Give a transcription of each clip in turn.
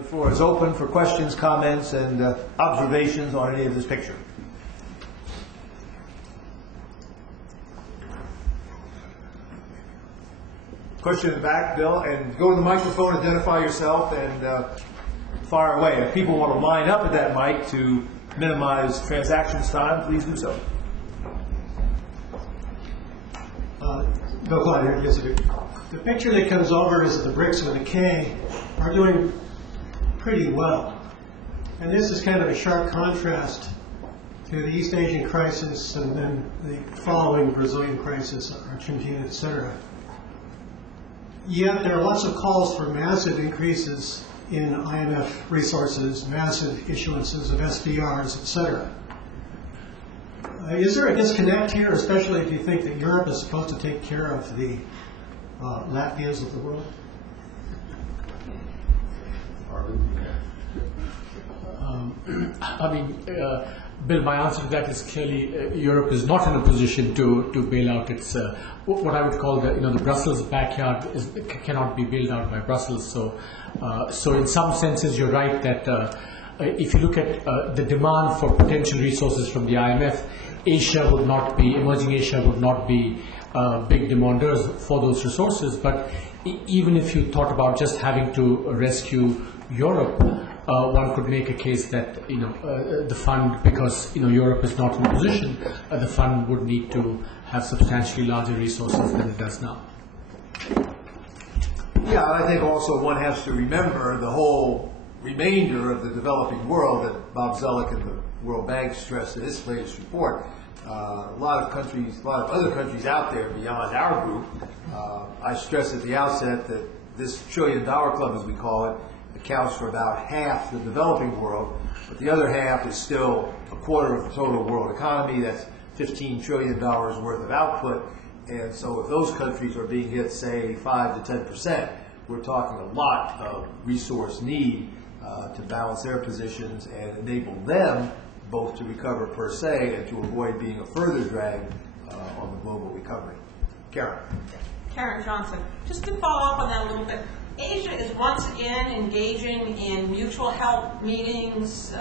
the floor is open for questions, comments, and observations on any of this picture. Question in the back, Bill, and go to the microphone, identify yourself, and fire away. If people want to line up at that mic to minimize transactions time, please do so. Bill Klein here. Yes, the picture that comes over is that the BRICs with a K are doing pretty well. And this is kind of a sharp contrast to the East Asian crisis and then the following Brazilian crisis, Argentina, etc. Yet there are lots of calls for massive increases in IMF resources, massive issuances of SDRs, etc. Is there a disconnect here, especially if you think that Europe is supposed to take care of the Latvias of the world? Bill, my answer to that is clearly Europe is not in a position to bail out its what I would call the Brussels backyard cannot be bailed out by Brussels. So in some senses you're right that if you look at the demand for potential resources from the IMF, emerging Asia would not be big demanders for those resources. But even if you thought about just having to rescue Europe, one could make a case that the fund, because Europe is not in a position, the fund would need to have substantially larger resources than it does now. Yeah, I think also one has to remember the whole remainder of the developing world that Bob Zoellick and the World Bank stressed in its latest report. A lot of other countries out there beyond our group. I stressed at the outset that this $1 trillion club, as we call it, accounts for about half the developing world, but the other half is still a quarter of the total world economy. That's $15 trillion worth of output. And so if those countries are being hit, say, 5 to 10%, we're talking a lot of resource need to balance their positions and enable them both to recover per se and to avoid being a further drag on the global recovery. Karen. Karen Johnson. Just to follow up on that a little bit, Asia is once again engaging in mutual help meetings,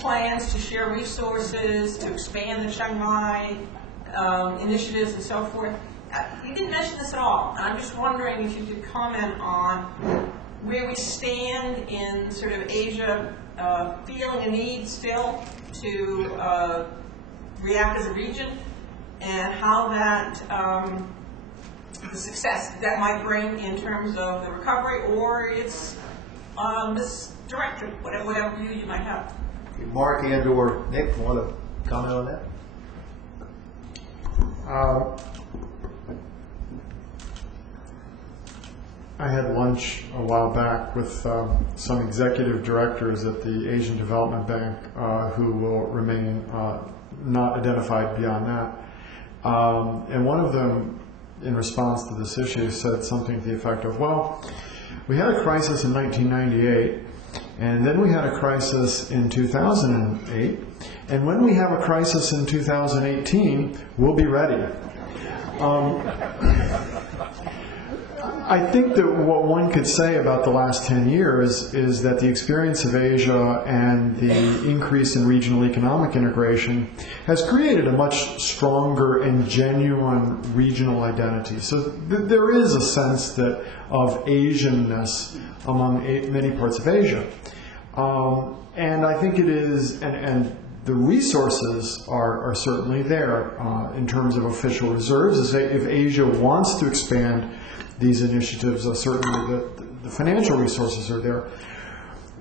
plans to share resources, to expand the Shanghai initiatives and so forth. You didn't mention this at all. I'm just wondering if you could comment on where we stand in sort of Asia feeling a need still to react as a region, and how that the success that might bring in terms of the recovery or its misdirection, whatever view you might have. Mark and/or Nick, want to comment on that? I had lunch a while back with some executive directors at the Asian Development Bank who will remain not identified beyond that. And one of them, in response to this issue, said something to the effect of, well, we had a crisis in 1998, and then we had a crisis in 2008, and when we have a crisis in 2018, we'll be ready. I think that what one could say about the last 10 years is that the experience of Asia and the increase in regional economic integration has created a much stronger and genuine regional identity. So there is a sense that of Asianness among many parts of Asia. And I think it is, and the resources are certainly there in terms of official reserves. If Asia wants to expand these initiatives, certainly the financial resources are there.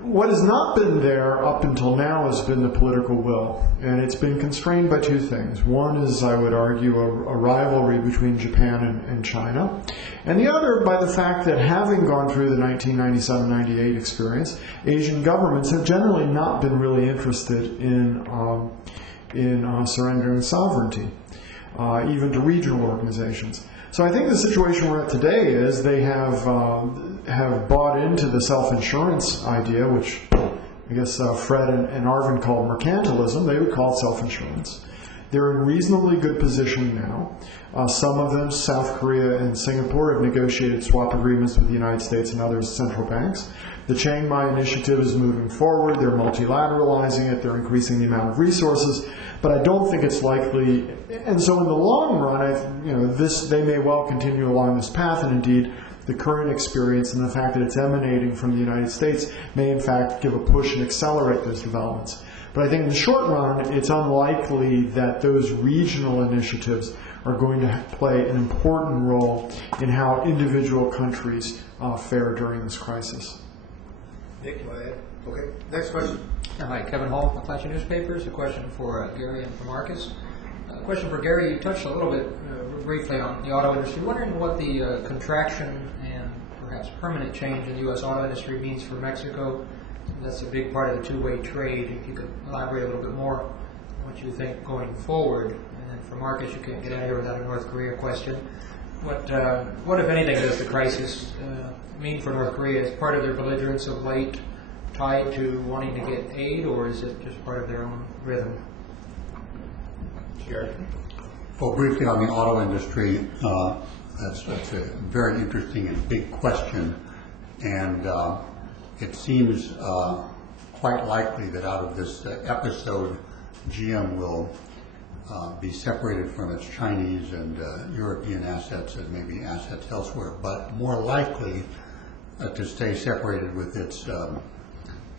What has not been there up until now has been the political will, and it's been constrained by two things. One is, I would argue, a rivalry between Japan and China, and the other by the fact that, having gone through the 1997-98 experience, Asian governments have generally not been really interested in surrendering sovereignty, even to regional organizations. So I think the situation we're at today is they have bought into the self-insurance idea, which I guess Fred and Arvin called mercantilism. They would call it self-insurance. They're in reasonably good position now. Some of them, South Korea and Singapore, have negotiated swap agreements with the United States and other central banks. The Chiang Mai initiative is moving forward. They're multilateralizing it. They're increasing the amount of resources. But I don't think it's likely. And so in the long run, they may well continue along this path. And indeed, the current experience and the fact that it's emanating from the United States may in fact give a push and accelerate those developments. But I think in the short run, it's unlikely that those regional initiatives are going to play an important role in how individual countries fare during this crisis. Nick, go ahead. Okay, next question. Hi, Kevin Hall, McClatchy Newspapers. A question for Gary and for Marcus. A question for Gary. You touched a little bit briefly on the auto industry. Wondering what the contraction and perhaps permanent change in the U.S. auto industry means for Mexico. That's a big part of the two-way trade. If you could elaborate a little bit more on what you think going forward. And then for Marcus, you can't get out of here without a North Korea question. What if anything, does the crisis mean for North Korea? Is part of their belligerence of late tied to wanting to get aid, or is it just part of their own rhythm? Sure. Well, briefly on the auto industry, that's a very interesting and big question, and it seems quite likely that out of this episode, GM will be separated from its Chinese and European assets and maybe assets elsewhere, but more likely to stay separated with its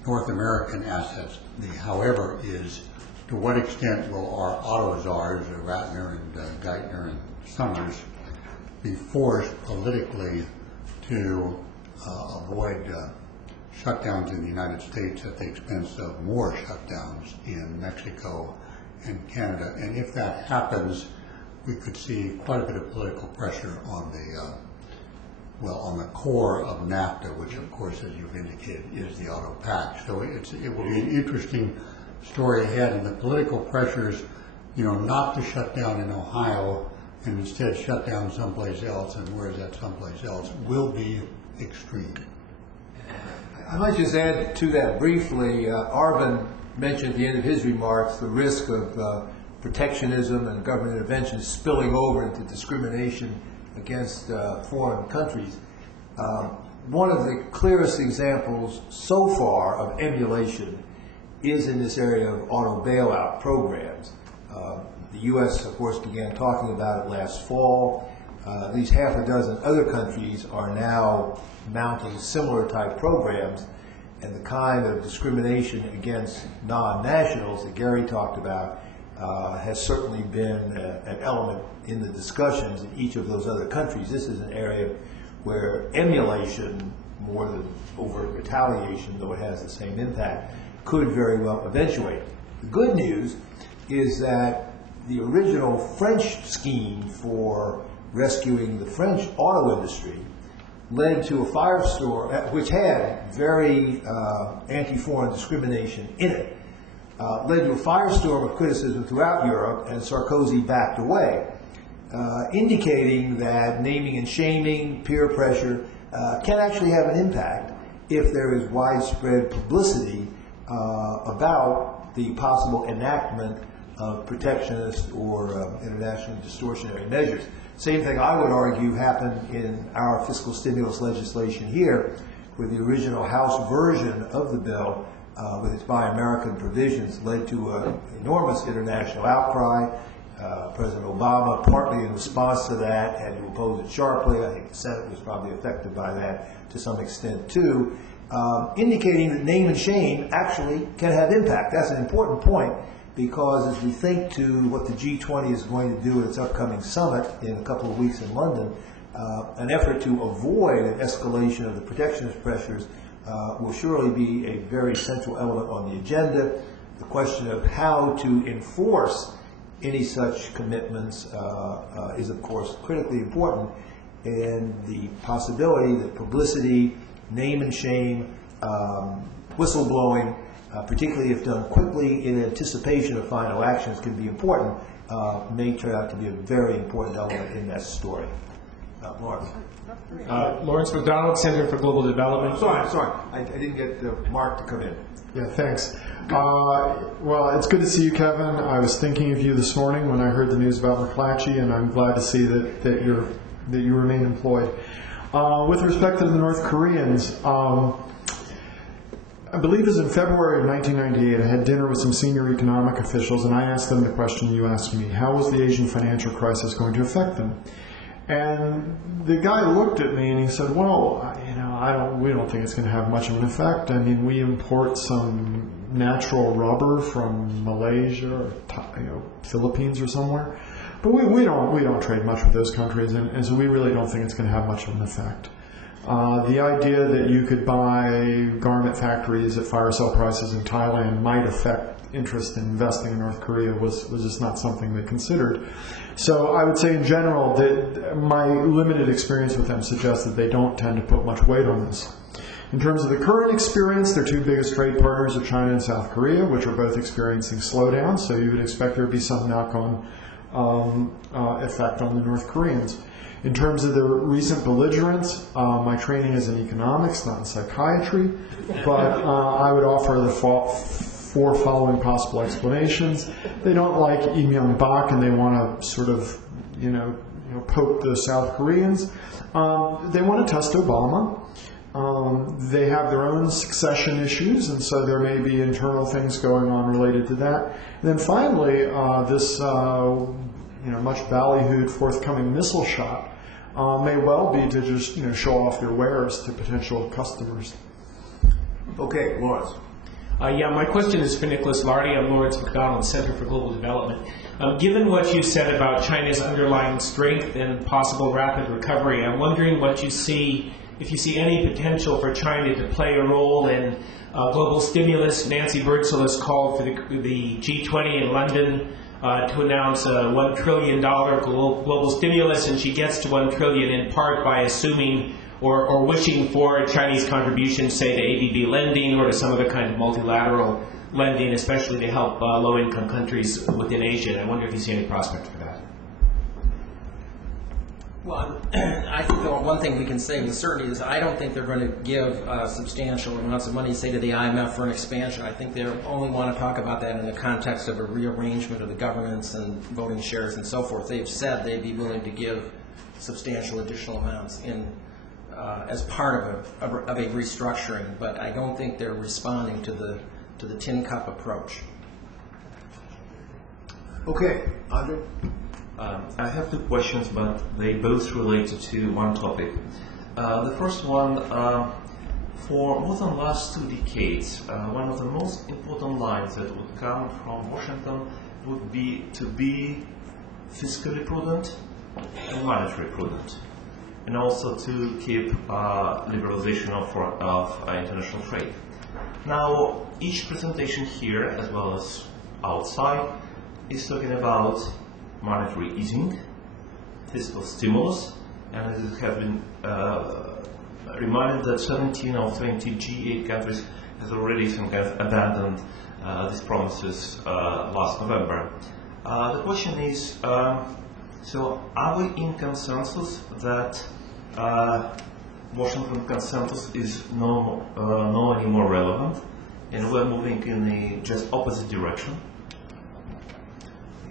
North American assets. The however is, to what extent will our auto czars, Ratner and Geithner and Summers, be forced politically to avoid shutdowns in the United States at the expense of more shutdowns in Mexico and Canada? And if that happens, we could see quite a bit of political pressure on the on the core of NAFTA, which of course, as you've indicated, is the auto patch. So it will be an interesting story ahead, and the political pressures, not to shut down in Ohio and instead shut down someplace else, and where is that someplace else, will be extreme. I might just add to that briefly. Arvin mentioned at the end of his remarks the risk of protectionism and government intervention spilling over into discrimination against foreign countries. One of the clearest examples so far of emulation is in this area of auto bailout programs. The U.S., of course, began talking about it last fall. At least half a dozen other countries are now mounting similar type programs, and the kind of discrimination against non-nationals that Gary talked about has certainly been an element in the discussions in each of those other countries. This is an area where emulation, more than overt retaliation, though it has the same impact, could very well eventuate. The good news is that the original French scheme for rescuing the French auto industry led to a firestorm, which had very anti-foreign discrimination in it, led to a firestorm of criticism throughout Europe, and Sarkozy backed away, indicating that naming and shaming, peer pressure, can actually have an impact if there is widespread publicity about the possible enactment of protectionist or internationally distortionary measures. Same thing, I would argue, happened in our fiscal stimulus legislation here, where the original House version of the bill, with its Buy American provisions, led to an enormous international outcry. President Obama, partly in response to that, had to oppose it sharply. I think the Senate was probably affected by that to some extent too, indicating that name and shame actually can have impact. That's an important point, because as we think to what the G20 is going to do at its upcoming summit in a couple of weeks in London, an effort to avoid an escalation of the protectionist pressures will surely be a very central element on the agenda. The question of how to enforce any such commitments is, of course, critically important, and the possibility that publicity, name and shame, whistleblowing, particularly if done quickly in anticipation of final actions, can be important, may turn out to be a very important element in that story. Lawrence. Lawrence McDonald, Center for Global Development. I'm sorry. I didn't get Mark to come in. Yeah, thanks. Well, it's good to see you, Kevin. I was thinking of you this morning when I heard the news about McClatchy, and I'm glad to see that you remain employed. With respect to the North Koreans, I believe it was in February of 1998, I had dinner with some senior economic officials, and I asked them the question you asked me: how was the Asian financial crisis going to affect them? And the guy looked at me and he said, "Well, we don't think it's going to have much of an effect. I mean, we import some natural rubber from Malaysia or Philippines or somewhere, but we don't trade much with those countries, and so we really don't think it's going to have much of an effect." The idea that you could buy garment factories at fire sale prices in Thailand might affect interest in investing in North Korea was just not something they considered. So I would say in general that my limited experience with them suggests that they don't tend to put much weight on this. In terms of the current experience, their two biggest trade partners are China and South Korea, which are both experiencing slowdown, so you would expect there to be some knock-on effect on the North Koreans. In terms of the recent belligerence, my training is in economics, not in psychiatry, but I would offer the four following possible explanations. They don't like Im Young-bak, and they want to sort of, poke the South Koreans. They want to test Obama. They have their own succession issues, and so there may be internal things going on related to that. And then finally, this much ballyhooed forthcoming missile shot may well be to just show off their wares to potential customers. Okay, Lawrence. My question is for Nicholas Lardy. I'm Lawrence McDonald, Center for Global Development. Given what you said about China's underlying strength and possible rapid recovery, I'm wondering if you see any potential for China to play a role in global stimulus. Nancy Birdsall has called for the G20 in London to announce a $1 trillion global stimulus, and she gets to $1 trillion in part by assuming or wishing for Chinese contributions, say to ADB lending or to some other kind of multilateral lending, especially to help low-income countries within Asia. I wonder if you see any prospect for that. Well, I think the one thing we can say with certainty is I don't think they're going to give substantial amounts of money, say, to the IMF for an expansion. I think they only want to talk about that in the context of a rearrangement of the governments and voting shares and so forth. They've said they'd be willing to give substantial additional amounts as part of a restructuring, but I don't think they're responding to the tin cup approach. Okay, Andre? I have two questions, but they both related to one topic. The first one, for more than the last 2 decades, one of the most important lines that would come from Washington would be to be fiscally prudent and monetary prudent, and also to keep liberalization of international trade. Now, each presentation here, as well as outside, is talking about monetary easing, fiscal stimulus, and it has been reminded that 17 of 20 G8 countries has already abandoned these promises last November. The question is, so are we in consensus that Washington consensus is no anymore relevant, and we're moving in the just opposite direction?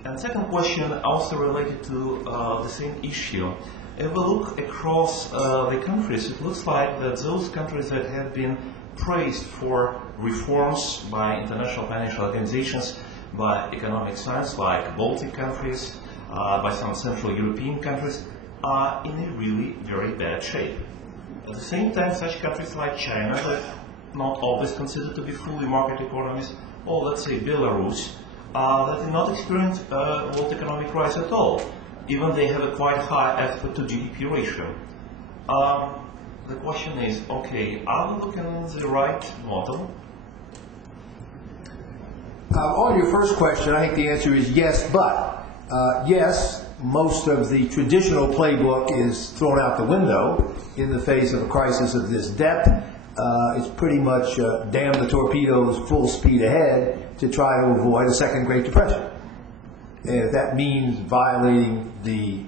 And second question, also related to the same issue. If we look across the countries, it looks like that those countries that have been praised for reforms by international financial organizations, by economic science, like Baltic countries, by some Central European countries, are in a really very bad shape. At the same time, such countries like China, that not always considered to be fully market economies, or let's say Belarus, that did not experience world economic crisis at all. Even they have a quite high export to GDP ratio. The question is, okay, are we looking at the right model? On your first question, I think the answer is yes, but yes, most of the traditional playbook is thrown out the window in the face of a crisis of this depth. It's pretty much damn the torpedoes, full speed ahead to try to avoid a second Great Depression. And if that means violating the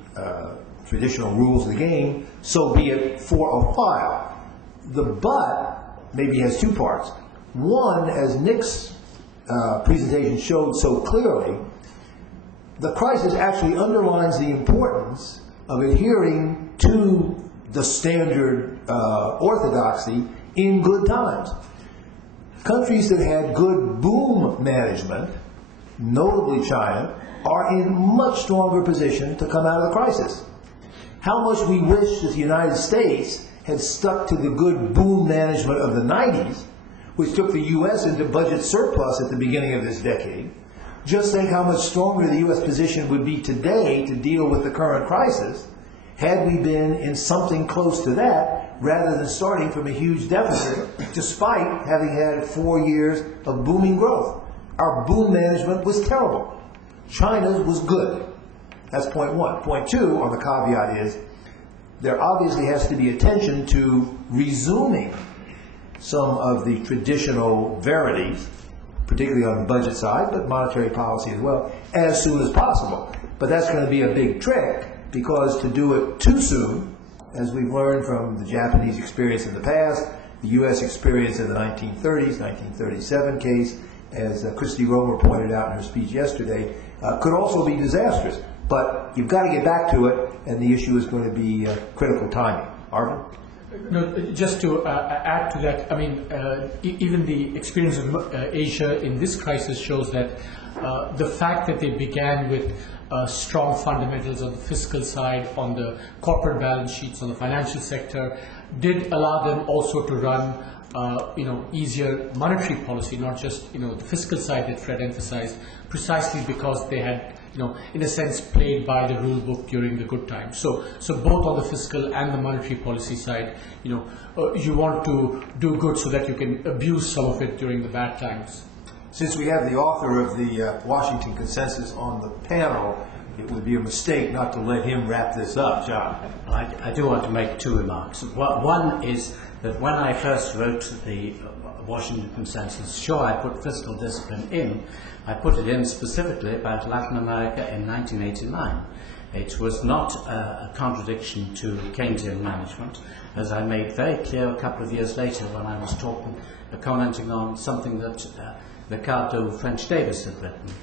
traditional rules of the game, so be it for a while. The but maybe has two parts. One, as Nick's presentation showed so clearly, the crisis actually underlines the importance of adhering to the standard orthodoxy in good times. Countries that had good boom management, notably China, are in much stronger position to come out of the crisis. How much we wish that the United States had stuck to the good boom management of the 90s, which took the U.S. into budget surplus at the beginning of this decade. Just think how much stronger the U.S. position would be today to deal with the current crisis had we been in something close to that, rather than starting from a huge deficit, despite having had 4 years of booming growth. Our boom management was terrible. China's was good. That's point one. Point two, on the caveat, is there obviously has to be attention to resuming some of the traditional verities, particularly on the budget side, but monetary policy as well, as soon as possible. But that's going to be a big trick, because to do it too soon, as we've learned from the Japanese experience in the past, the U.S. experience in the 1930s, 1937 case, as Christy Romer pointed out in her speech yesterday, could also be disastrous. But you've got to get back to it, and the issue is going to be critical timing. Arvin? No, just to add to that, I mean, even the experience of Asia in this crisis shows that the fact that they began with strong fundamentals on the fiscal side, on the corporate balance sheets, on the financial sector, did allow them also to run easier monetary policy, not just the fiscal side that Fred emphasized, precisely because they had in a sense played by the rule book during the good times. So both on the fiscal and the monetary policy side, you want to do good so that you can abuse some of it during the bad times. Since we have the author of the Washington Consensus on the panel, it would be a mistake not to let him wrap this up. John? I do want to make two remarks. One is that when I first wrote the Washington Consensus, sure, I put fiscal discipline in. I put it in specifically about Latin America in 1989. It was not a contradiction to Keynesian management, as I made very clear a couple of years later when I was commenting on something that Ricardo French Davis had written.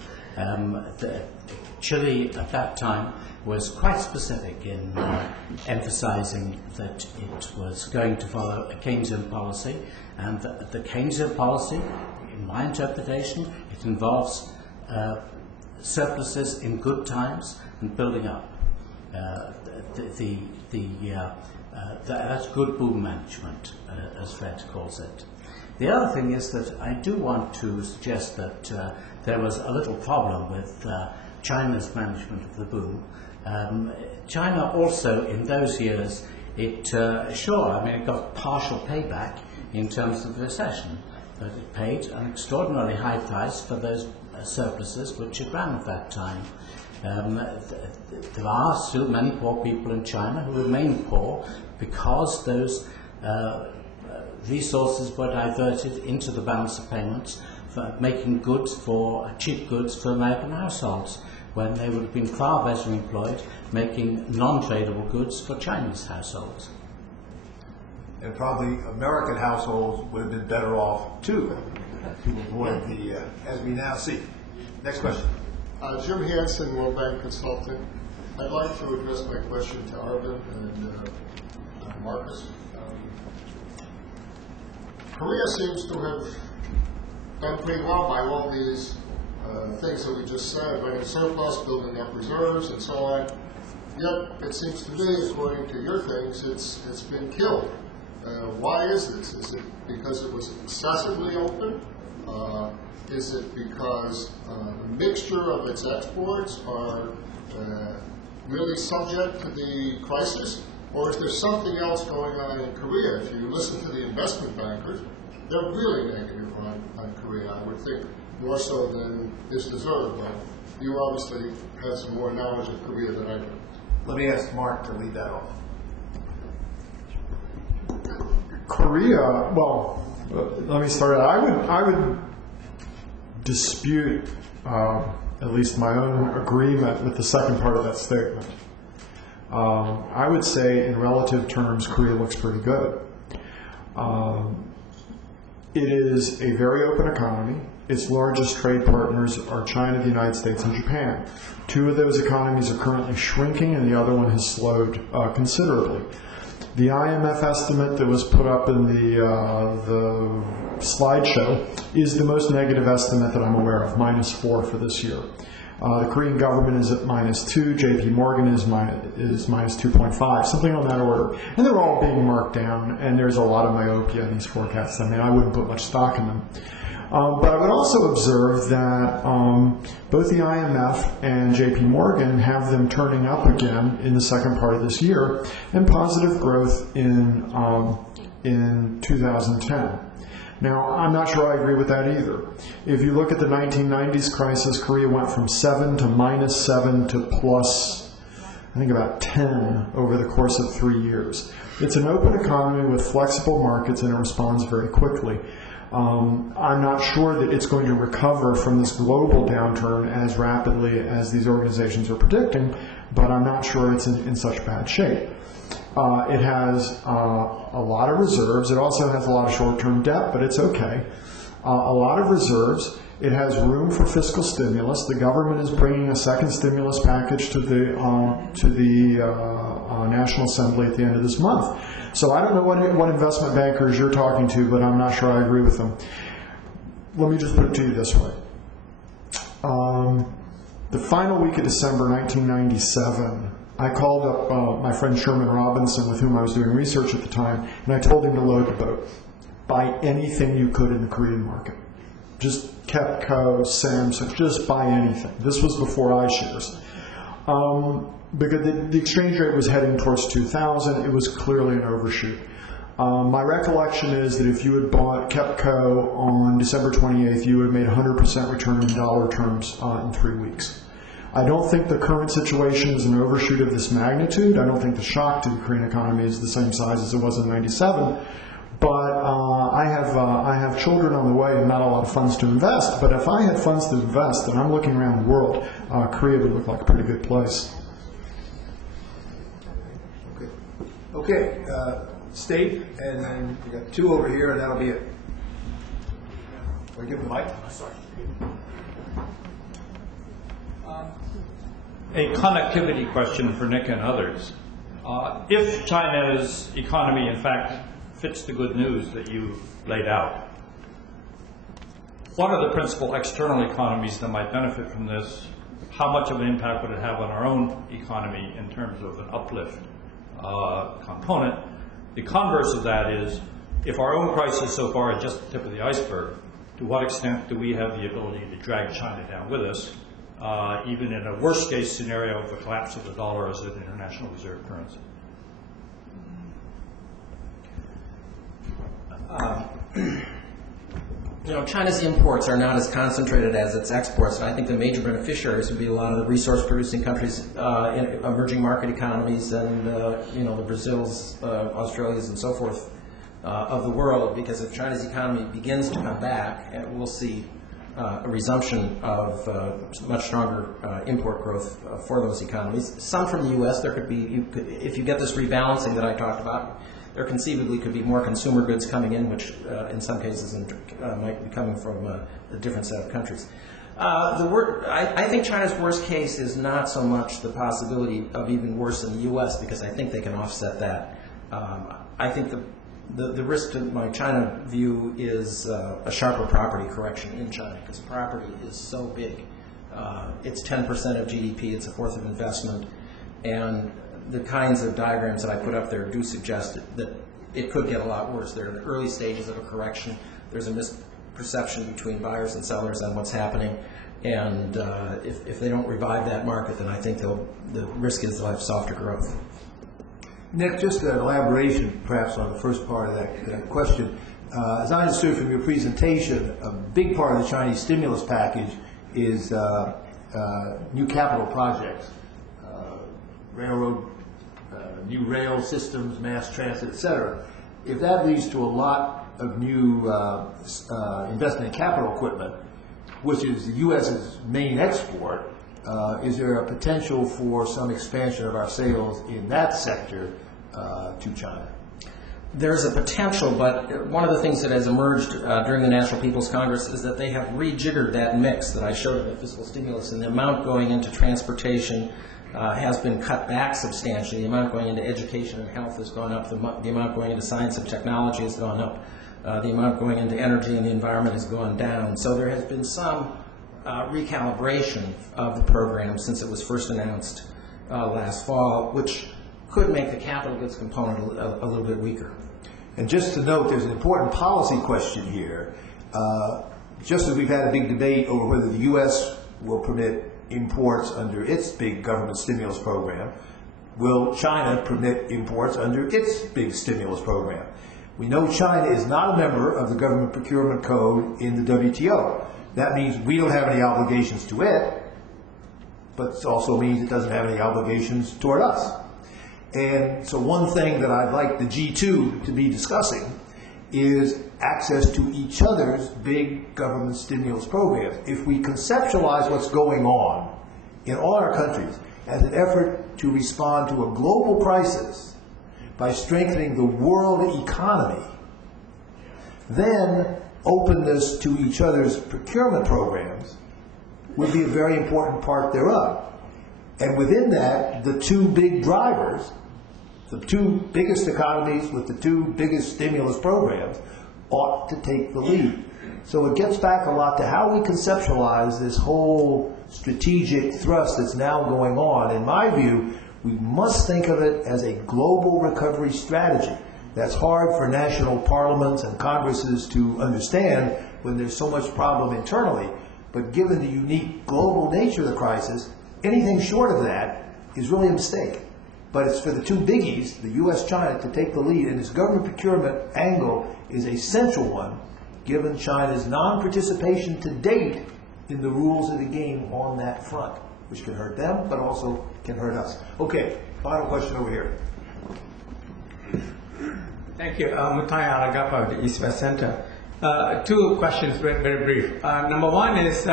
Chile at that time was quite specific in emphasizing that it was going to follow a Keynesian policy, and that the Keynesian policy, in my interpretation, it involves surpluses in good times and building up. That's good boom management, as Fred calls it. The other thing is that I do want to suggest that there was a little problem with China's management of the boom. China also, in those years, it got partial payback in terms of the recession, but it paid an extraordinarily high price for those surpluses which it ran at that time. There are still many poor people in China who remain poor because those resources were diverted into the balance of payments for making cheap goods for American households, when they would have been far better employed making non-tradable goods for Chinese households. And probably American households would have been better off too, to avoid as we now see. Next question. Jim Hansen, World Bank Consulting. I'd like to address my question to Arvin and Marcus. Korea seems to have done pretty well by all these things that we just said, running surplus, building up reserves, and so on. Yet, it seems to me, according to your things, it's been killed. Why is this? Is it because it was excessively open? Is it because the mixture of its exports are really subject to the crisis? Or is there something else going on in Korea? If you listen to the investment bankers, they're really negative on Korea, I would think, more so than is deserved. But you obviously have some more knowledge of Korea than I do. Let me ask Mark to lead that off. Korea, well, let me start. I would dispute at least my own agreement with the second part of that statement. I would say in relative terms, Korea looks pretty good. It is a very open economy. Its largest trade partners are China, the United States, and Japan. Two of those economies are currently shrinking, and the other one has slowed considerably. The IMF estimate that was put up in the slideshow is the most negative estimate that I'm aware of, -4 for this year. The Korean government is at -2, JP Morgan is -2.5, something on that order. And they're all being marked down, and there's a lot of myopia in these forecasts. I mean, I wouldn't put much stock in them. But I would also observe that both the IMF and JP Morgan have them turning up again in the second part of this year, and positive growth in 2010. Now, I'm not sure I agree with that either. If you look at the 1990s crisis, Korea went from 7 to -7 to plus, I think, about 10 over the course of 3 years. It's an open economy with flexible markets, and it responds very quickly. I'm not sure that it's going to recover from this global downturn as rapidly as these organizations are predicting, but I'm not sure it's in such bad shape. It has a lot of reserves. It also has a lot of short-term debt, but it's okay. A lot of reserves. It has room for fiscal stimulus. The government is bringing a second stimulus package to the National Assembly at the end of this month. So I don't know what investment bankers you're talking to, but I'm not sure I agree with them. Let me just put it to you this way. The final week of December 1997, I called up my friend Sherman Robinson, with whom I was doing research at the time, and I told him to load the boat. Buy anything you could in the Korean market. Just Kepco, Samsung, just buy anything. This was before iShares. Because the exchange rate was heading towards 2,000, it was clearly an overshoot. My recollection is that if you had bought Kepco on December 28th, you would have made 100% return in dollar terms in 3 weeks. I don't think the current situation is an overshoot of this magnitude. I don't think the shock to the Korean economy is the same size as it was in '97. But I have children on the way and not a lot of funds to invest. But if I had funds to invest and I'm looking around the world, Korea would look like a pretty good place. Okay, state, and then we got 2 over here, and that'll be it. Want to give the mic? Sorry. A connectivity question for Nick and others. If China's economy, in fact, fits the good news that you laid out, what are the principal external economies that might benefit from this? How much of an impact would it have on our own economy in terms of an uplift component? The converse of that is, if our own crisis so far is just the tip of the iceberg, to what extent do we have the ability to drag China down with us, even in a worst-case scenario of the collapse of the dollar as an international reserve currency? China's imports are not as concentrated as its exports, and I think the major beneficiaries would be a lot of the resource-producing countries in emerging market economies and, the Brazils, Australias, and so forth of the world, because if China's economy begins to come back, we'll see a resumption of much stronger import growth for those economies. Some from the U.S. There could be, if you get this rebalancing that I talked about, there conceivably could be more consumer goods coming in, which in some cases might be coming from a different set of countries. I think China's worst case is not so much the possibility of even worse in the U.S., because I think they can offset that. I think the risk to my China view is a sharper property correction in China, because property is so big. It's 10% of GDP, it's a fourth of investment, and the kinds of diagrams that I put up there do suggest that it could get a lot worse. They're in the early stages of a correction. There's a misperception between buyers and sellers on what's happening, and if they don't revive that market, then I think the risk is they'll have softer growth. Nick, just an elaboration perhaps on the first part of that question. As I understood from your presentation, a big part of the Chinese stimulus package is new capital projects, railroad, new rail systems, mass transit, etc. If that leads to a lot of new investment in capital equipment, which is the U.S.'s main export, is there a potential for some expansion of our sales in that sector to China? There's a potential, but one of the things that has emerged during the National People's Congress is that they have rejiggered that mix that I showed in the fiscal stimulus, and the amount going into transportation has been cut back substantially. The amount going into education and health has gone up. The amount going into science and technology has gone up. The amount going into energy and the environment has gone down. So there has been some recalibration of the program since it was first announced last fall, which could make the capital goods component a little bit weaker. And just to note, there's an important policy question here. Just as we've had a big debate over whether the U.S. will permit imports under its big government stimulus program, will China permit imports under its big stimulus program? We know China is not a member of the Government Procurement Code in the WTO. That means we don't have any obligations to it, but it also means it doesn't have any obligations toward us. And so one thing that I'd like the G2 to be discussing is access to each other's big government stimulus programs. If we conceptualize what's going on in all our countries as an effort to respond to a global crisis by strengthening the world economy, then openness to each other's procurement programs would be a very important part thereof. And within that, the two big drivers, the two biggest economies with the two biggest stimulus programs, ought to take the lead. So it gets back a lot to how we conceptualize this whole strategic thrust that's now going on. In my view, we must think of it as a global recovery strategy. That's hard for national parliaments and congresses to understand when there's so much problem internally. But given the unique global nature of the crisis, anything short of that is really a mistake. But it's for the two biggies, the U.S., China, to take the lead. And this government procurement angle is a central one, given China's non-participation to date in the rules of the game on that front, which can hurt them, but also can hurt us. Okay, final question over here. Thank you. Mutai Aragapa of the EastWest Center. Two questions, very brief. Number one is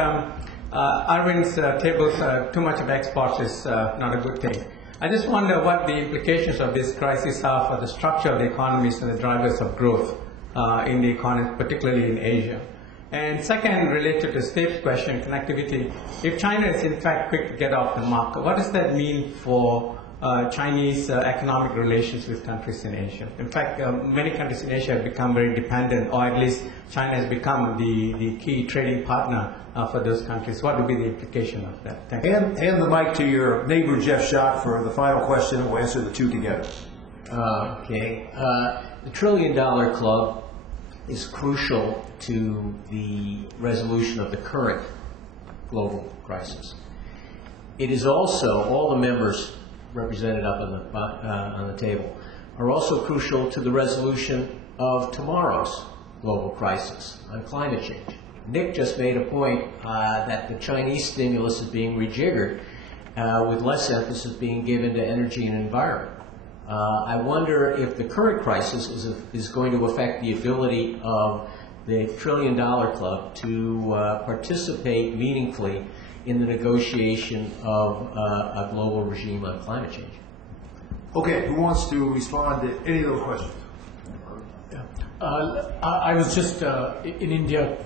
Arvind's tables, too much of exports is not a good thing. I just wonder what the implications of this crisis are for the structure of the economies and the drivers of growth in the economy, particularly in Asia. And second, related to Steve's question, connectivity, if China is in fact quick to get off the mark, what does that mean for Chinese economic relations with countries in Asia? In fact, many countries in Asia have become very dependent, or at least China has become the key trading partner for those countries. What would be the implication of that? Thank you. Hand the mic to your neighbor, Jeff Schott, for the final question, and we'll answer the two together. Okay. The $1 trillion club is crucial to the resolution of the current global crisis. It is also, all the members represented up on the table, are also crucial to the resolution of tomorrow's global crisis on climate change. Nick just made a point that the Chinese stimulus is being rejiggered with less emphasis being given to energy and environment. I wonder if the current crisis is going to affect the ability of the $1 trillion club to participate meaningfully in the negotiation of a global regime on climate change. Okay, who wants to respond to any of those questions? I was just in India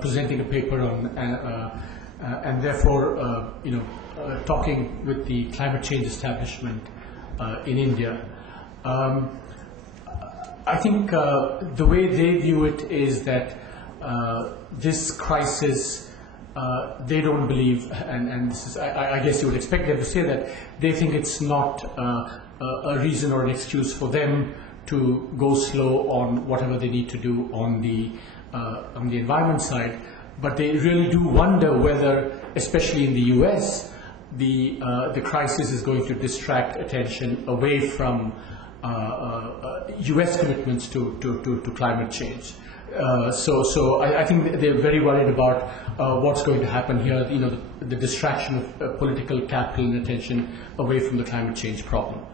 presenting a paper on, and therefore, talking with the climate change establishment in India. I think the way they view it is that this crisis, they don't believe, and this is, I guess you would expect them to say that, they think it's not a reason or an excuse for them to go slow on whatever they need to do on the environment side, but they really do wonder whether, especially in the U.S., the crisis is going to distract attention away from U.S. commitments to climate change. So I think they're very worried about what's going to happen here. The distraction of political capital and attention away from the climate change problem.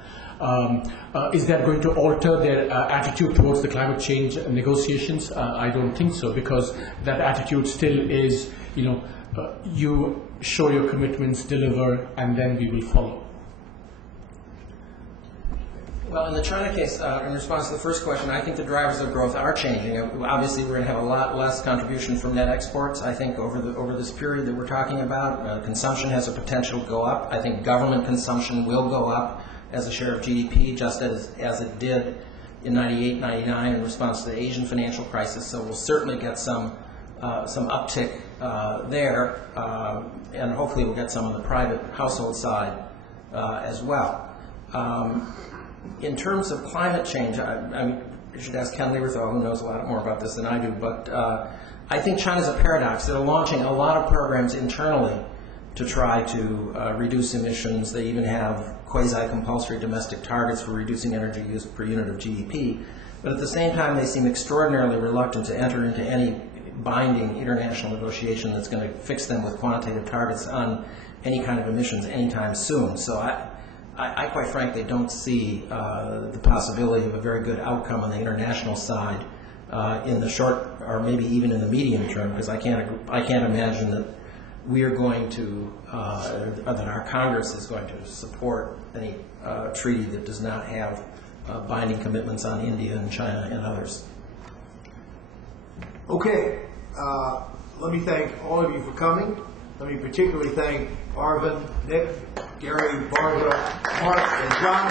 Is that going to alter their attitude towards the climate change negotiations? I don't think so, because that attitude still is, you show your commitments, deliver, and then we will follow. Well, in the China case, in response to the first question, I think the drivers of growth are changing. Obviously, we're going to have a lot less contribution from net exports. I think over this period that we're talking about, consumption has a potential to go up. I think government consumption will go up as a share of GDP, just as it did in 98, 99 in response to the Asian financial crisis. So we'll certainly get some uptick there, and hopefully we'll get some on the private household side as well. In terms of climate change, I should ask Ken Lieberthal, who knows a lot more about this than I do, but I think China's a paradox. They're launching a lot of programs internally to try to reduce emissions. They even have quasi-compulsory domestic targets for reducing energy use per unit of GDP. But at the same time, they seem extraordinarily reluctant to enter into any binding international negotiation that's going to fix them with quantitative targets on any kind of emissions anytime soon. So I quite frankly don't see the possibility of a very good outcome on the international side in the short, or maybe even in the medium term, because I can't imagine that we are going to, that our Congress is going to support any treaty that does not have binding commitments on India and China and others. Okay, let me thank all of you for coming. Let me particularly thank Arvind, Nick, Gary, Barbara, Mark, and John.